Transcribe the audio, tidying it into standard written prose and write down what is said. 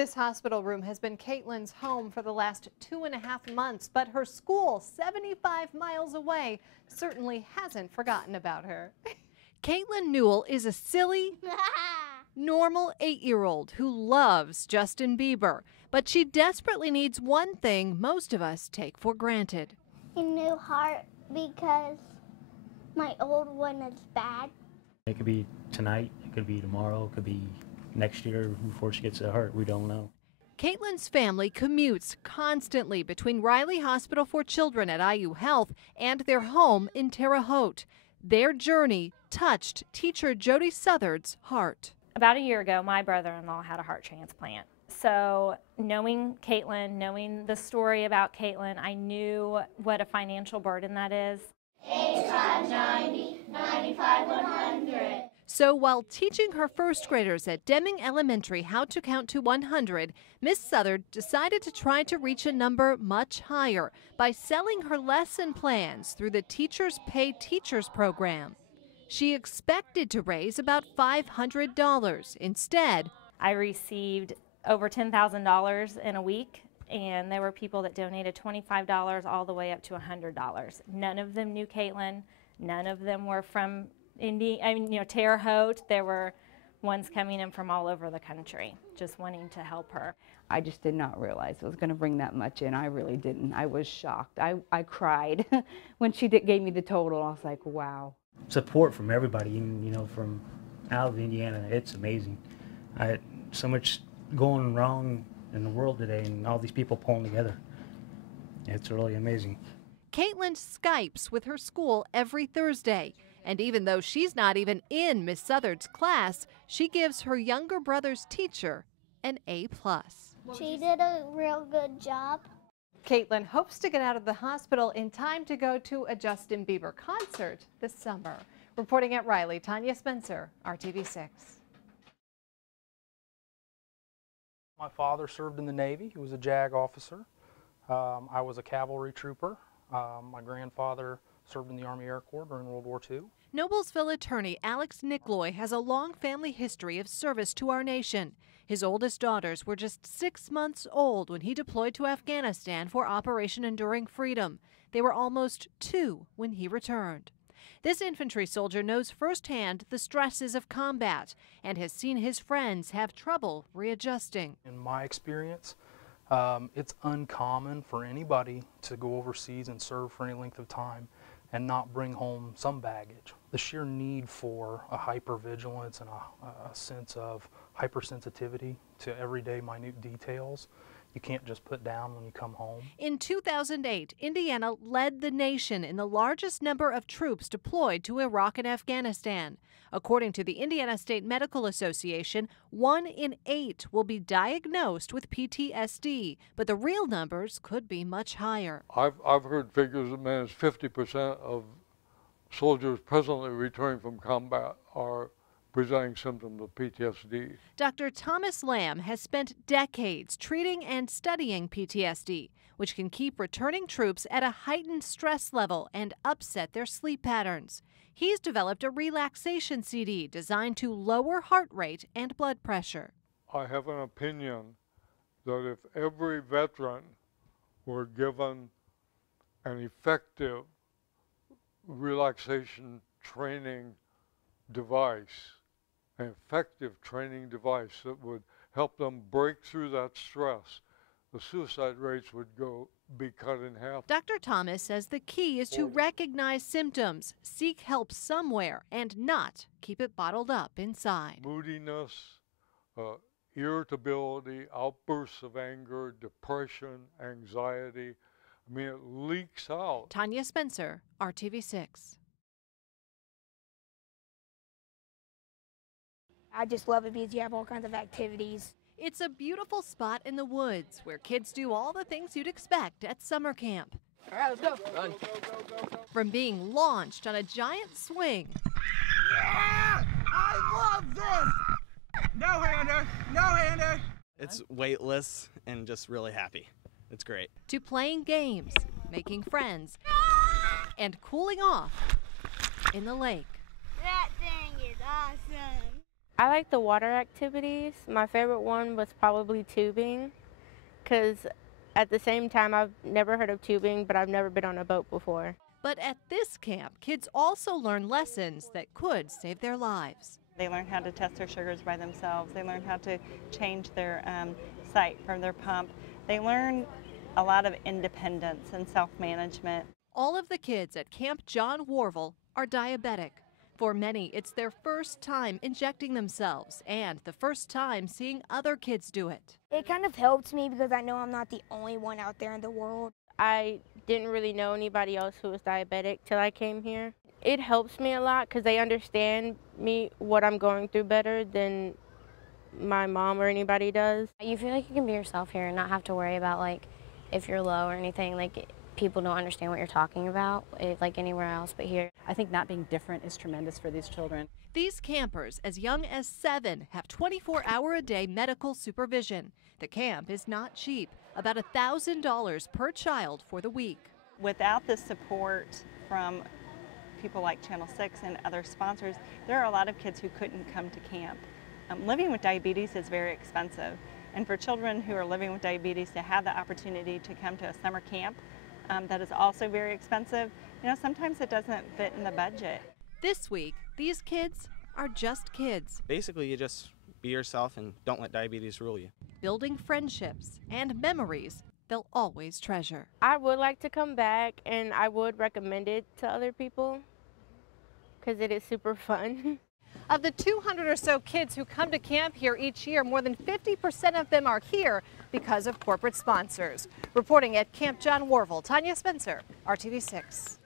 This hospital room has been Caitlin's home for the last 2.5 months, but her school, 75 miles away, certainly hasn't forgotten about her. Caitlin Newell is a silly, normal 8-year-old who loves Justin Bieber, but she desperately needs one thing most of us take for granted. A new heart, because my old one is bad. It could be tonight, it could be tomorrow, it could be next year before she gets a heart. We don't know. Caitlin's family commutes constantly between Riley Hospital for Children at IU Health and their home in Terre Haute. Their journey touched teacher Jody Southard's heart. About a year ago, my brother-in-law had a heart transplant. So knowing Caitlin, knowing the story about Caitlin, I knew what a financial burden that is. 8 times 90, 95, 100. So while teaching her first graders at Deming Elementary how to count to 100, Miss Southard decided to try to reach a number much higher by selling her lesson plans through the Teachers Pay Teachers program. She expected to raise about $500. Instead, I received over $10,000 in a week, and there were people that donated $25 all the way up to $100. None of them knew Caitlin. None of them were from Terre Haute. There were ones coming in from all over the country, just wanting to help her. I just did not realize it was going to bring that much in. I really didn't. I was shocked. I cried when she gave me the total. I was like, wow. Support from everybody, from out of Indiana. It's amazing. I had so much going wrong in the world today, and all these people pulling together. It's really amazing. Caitlin Skypes with her school every Thursday. And even though she's not even in Miss Southard's class, she gives her younger brother's teacher an A+. She did a real good job. Caitlin hopes to get out of the hospital in time to go to a Justin Bieber concert this summer. Reporting at Riley, Tanya Spencer, RTV6. My father served in the Navy. He was a JAG officer. I was a cavalry trooper. My grandfather served in the Army Air Corps during World War II. Noblesville attorney Alex Nickloy has a long family history of service to our nation. His oldest daughters were just 6 months old when he deployed to Afghanistan for Operation Enduring Freedom. They were almost 2 when he returned. This infantry soldier knows firsthand the stresses of combat and has seen his friends have trouble readjusting. In my experience, it's uncommon for anybody to go overseas and serve for any length of time and not bring home some baggage. The sheer need for a hypervigilance and a sense of hypersensitivity to everyday minute details, you can't just put down when you come home. In 2008, Indiana led the nation in the largest number of troops deployed to Iraq and Afghanistan. According to the Indiana State Medical Association, 1 in 8 will be diagnosed with PTSD, but the real numbers could be much higher. I've heard figures as many as 50% of soldiers presently returning from combat are presenting symptoms of PTSD. Dr. Thomas Lamb has spent decades treating and studying PTSD, which can keep returning troops at a heightened stress level and upset their sleep patterns. He's developed a relaxation CD designed to lower heart rate and blood pressure. I have an opinion that if every veteran were given an effective relaxation training device, an effective training device that would help them break through that stress, the suicide rates would be cut in half. Dr. Thomas says the key is to recognize symptoms, seek help somewhere, and not keep it bottled up inside. Moodiness, irritability, outbursts of anger, depression, anxiety. I mean, it leaks out. Tanya Spencer, RTV6. I just love it because you have all kinds of activities. It's a beautiful spot in the woods where kids do all the things you'd expect at summer camp. All right, let's go. Run. From being launched on a giant swing. Yeah! I love this! No-hander! No-hander! It's weightless and just really happy. It's great. To playing games, making friends, and cooling off in the lake. That thing is awesome. I like the water activities. My favorite one was probably tubing, because at the same time I've never heard of tubing, but I've never been on a boat before. But at this camp, kids also learn lessons that could save their lives. They learn how to test their sugars by themselves. They learn how to change their sight from their pump. They learn a lot of independence and self-management. All of the kids at Camp John Warvel are diabetic. For many, it's their first time injecting themselves and the first time seeing other kids do it. It kind of helped me because I know I'm not the only one out there in the world. I didn't really know anybody else who was diabetic till I came here. It helps me a lot because they understand me, what I'm going through better than my mom or anybody does. You feel like you can be yourself here and not have to worry about like if you're low or anything. Like people don't understand what you're talking about like anywhere else but here. I think not being different is tremendous for these children. These campers, as young as 7, have 24-hour-a-day medical supervision. The camp is not cheap, about $1,000 per child for the week. Without the support from people like Channel 6 and other sponsors, there are a lot of kids who couldn't come to camp. Living with diabetes is very expensive, and for children who are living with diabetes to have the opportunity to come to a summer camp that is also very expensive, sometimes it doesn't fit in the budget. This week, these kids are just kids. Basically, you just be yourself and don't let diabetes rule you. Building friendships and memories they'll always treasure. I would like to come back, and I would recommend it to other people because it is super fun. Of the 200 or so kids who come to camp here each year, more than 50% of them are here because of corporate sponsors. Reporting at Camp John Warvel, Tanya Spencer, RTV6.